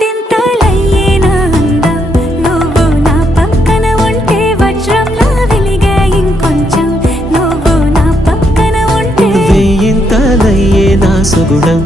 వందింతలయ్యేనా అందం నువ్వు నా పక్కన ఉంటే వజ్రంలా వెలిగే ఇంకొంచెం నువ్వు నా పక్కన ఉంటే వేయింతలయ్యేనా సుగుణం